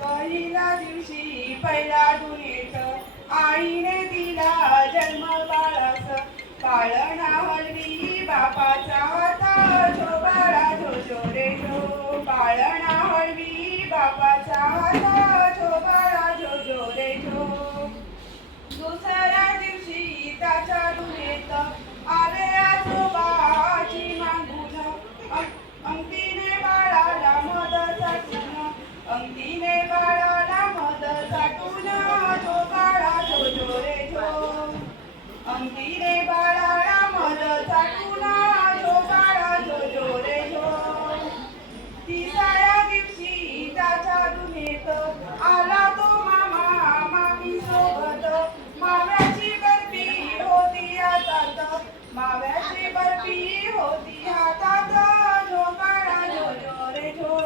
पहिल्या दिवशी पहिला दुनेत आईने दिला जन्म बाळास. पाळणा हलवी बापाचा हाता, झो बाळा झो झो रे झो. पाळणा हलवी बापाचा हाता, झो बाळा झो झो रे झो. दुसऱ्या दिवशी त्याच्या दुनेत आले आजोबाची मागून. अंगठीने बाळाला मध साठून, अंगठीने बाळाला मध साठून, झो बाळा झो झो रे झो. अंगठीने बाळाला मध साठून, झो बाळा झो झो रे झो. तिसऱ्या दिवशी त्याच्या दुनेत आला तो मामा मामी सोबत. माव्याची बर्फी होती हातात, माव्याची बर्फी होती हातात, झो बाळा झो झो रे झो.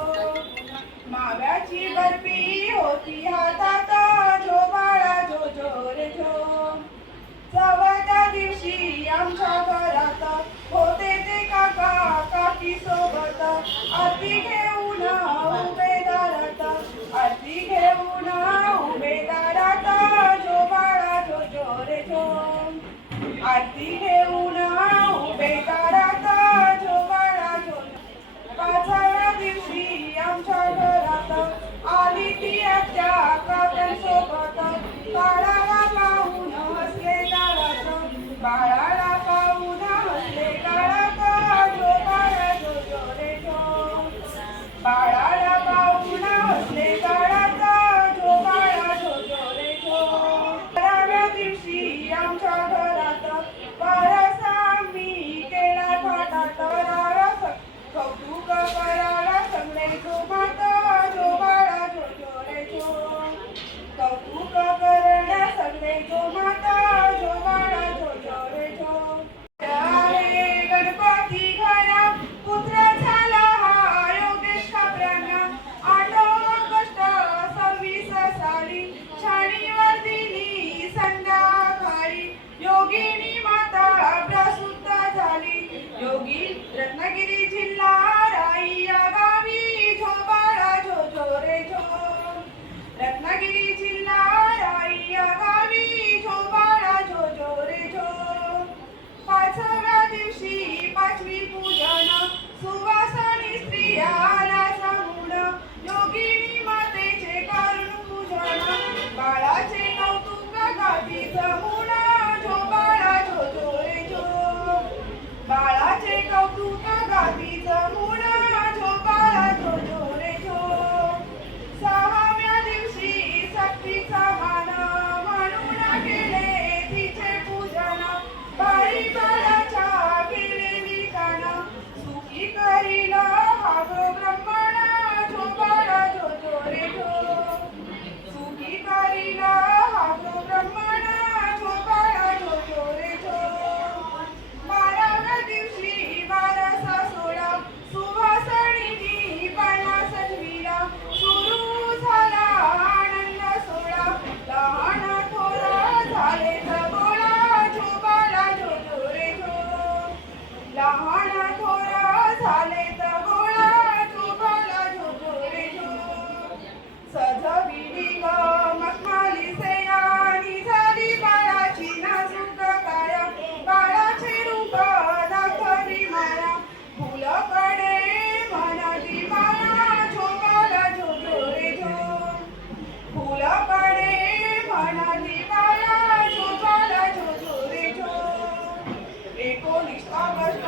माव्याची बर्फी होती हातात, झो बाळा झो झो रे झो. चौथ्या दिवशी आमच्या घरात होते ते काका काकी सोबत. आरती घेऊन उभे दारात, आरती घेऊन उभे दारात, झो बाळा झो झो रे झो. आरती घेऊन उभे दारात, झो बाळा झो झो. पाचव्या दिवशी आमच्या घरात आली ती आत्या काकांसोबत. बाळाला पाहून हसले दारात, बाळाला पाहून हसले दारात, झो बाळा झो झो रे झो. बाळाला पाहून हसले दारात, झो बाळा झो झो रे झो. 12व्या दिवशी आमच्या घरात बाळाचा आम्ही केला थाटात. कौतुक करायला सगळे जोमात, झो बाळा झो झो रे झो. कौतुक करण्या सगळे जोमात, झो बाळा झो झो रे झो. अरे गणपती घरा पुत्र झाला हा योगेश खापरांना. 8 ऑगस्ट 26 साली शनिवार दिनी संध्याकाळी योगिनी माता प्रसूत झाली. योगी रत्नागिरी जिल्हा राई या गावी, झो बाळा झो झो रे झो. रत्नागिरी जिल्हा राई या गावी, झो बाळा झो झो रे झो. 5व्या दिवशी 5वी पूजन सुवासनी स्त्रियाला सांगून, योगिनी मातेचे करून पूजन. बाळाचे कौतुक गावी जमून, झो बाळा झो झो रे झो. बाळाचे कौतुक गावी जमून, झो बाळा झो झो रे झो. 6व्या दिवशी सक्तीचा मान म्हणून केले तिचे पूजन. बाळी बाळाच्या केलेली कान, सुखी करील हा गो ब्रह्मण, झो बाळा झो झो रे झो. सुखी करील हा गो ब्रह्मण, झो बाळा झो झो रे झो. 12व्या दिवशी बारसा सोळा सुवासणीनी पाळणा सजविला. सुरू झाला आनंद सोळा, लहान थोरा झाले जगोळा, झो बाळा झो झो रे झो. लहान थोरा झाले जगोळा, झो बाळा झो झो रे झो. सजविली ग मखमाली सयानी झाली बाळाची नाजूक काया. बाळाचे रूप दाखवली माया, फुलकडे म्हणाली माया, झो बाळा झो झो रे झो. फुलकडे म्हणाली माया, झो बाळा झो झो रे झो. 19 ऑगस्ट